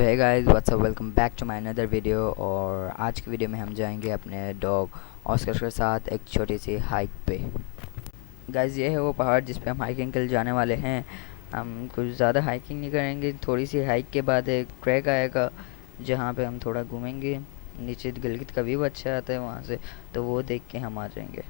So hi guys, what's up, welcome back to my another video. और आज की video में हम जाएंगे अपने डॉग ऑस्कर के साथ एक छोटी सी हाइक पे। गाइस ये है वो पहाड़ जिस पे हम हाइकिंग के लिए जाने वाले हैं। हम कुछ ज़्यादा हाइकिंग नहीं करेंगे, थोड़ी सी हाइक के बाद एक ट्रैक आएगा जहाँ पे हम थोड़ा घूमेंगे। नीचे गिलगित का व्यू अच्छा आता है वहाँ से, तो वो देख के हम आ जाएंगे।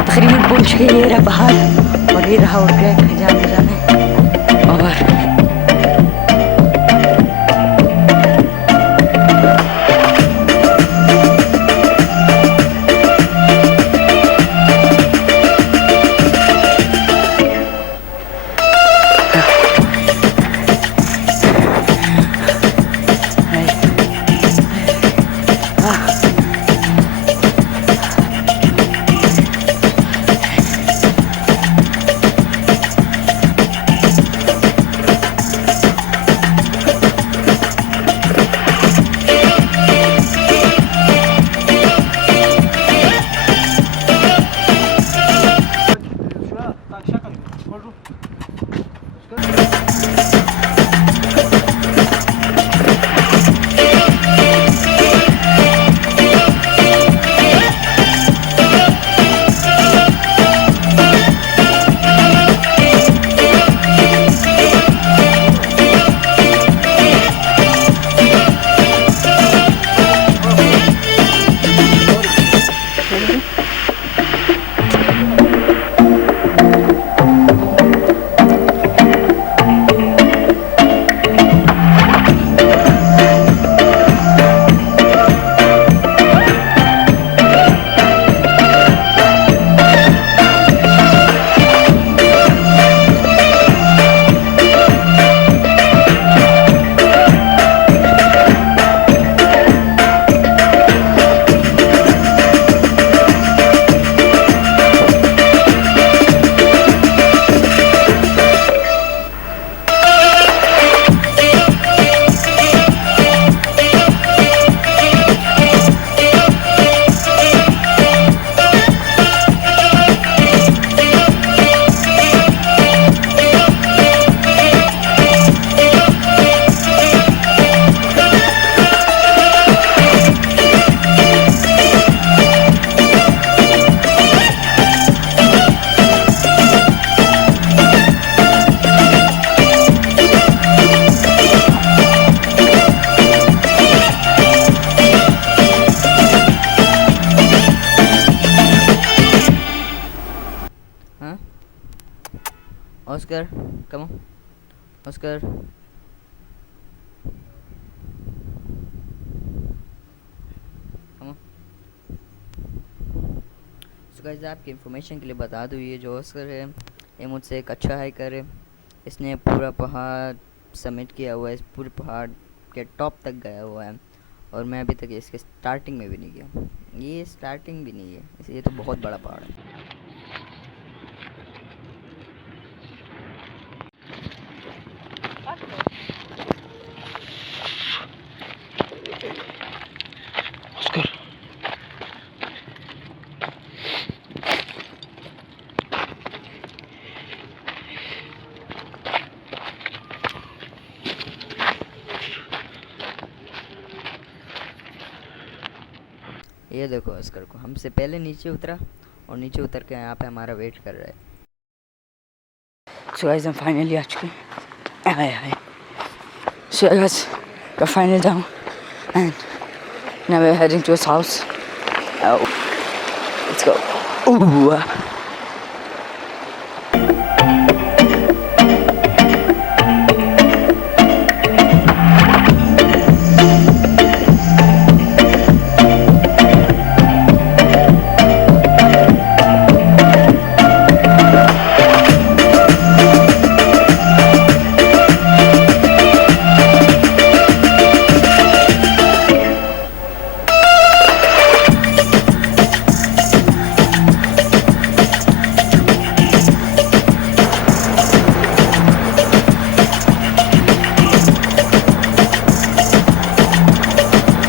तकरीबन पहुंच गए, ये रहा बाहर और ये रहा और ट्रैक है जाने और हाँ Oscar, come on Oscar. So guys आपकी इन्फॉर्मेशन के लिए बता दूँ, ये जो ऑस्कर है ये मुझसे एक अच्छा हाइकर है। इसने पूरा पहाड़ समिट किया हुआ है, इस पूरे पहाड़ के टॉप तक गया हुआ है और मैं अभी तक इसके स्टार्टिंग में भी नहीं गया। ये स्टार्टिंग भी नहीं है, इसलिए तो बहुत बड़ा पहाड़ है। ये देखो ऑस्कर को हमसे पहले नीचे उतरा और नीचे उतर के यहाँ पे हमारा वेट कर रहा है। so guys, I'm finally आ चुके हैं। हाय so guys, we're finally down and now we're heading to his house. Oh, let's go. Ooh.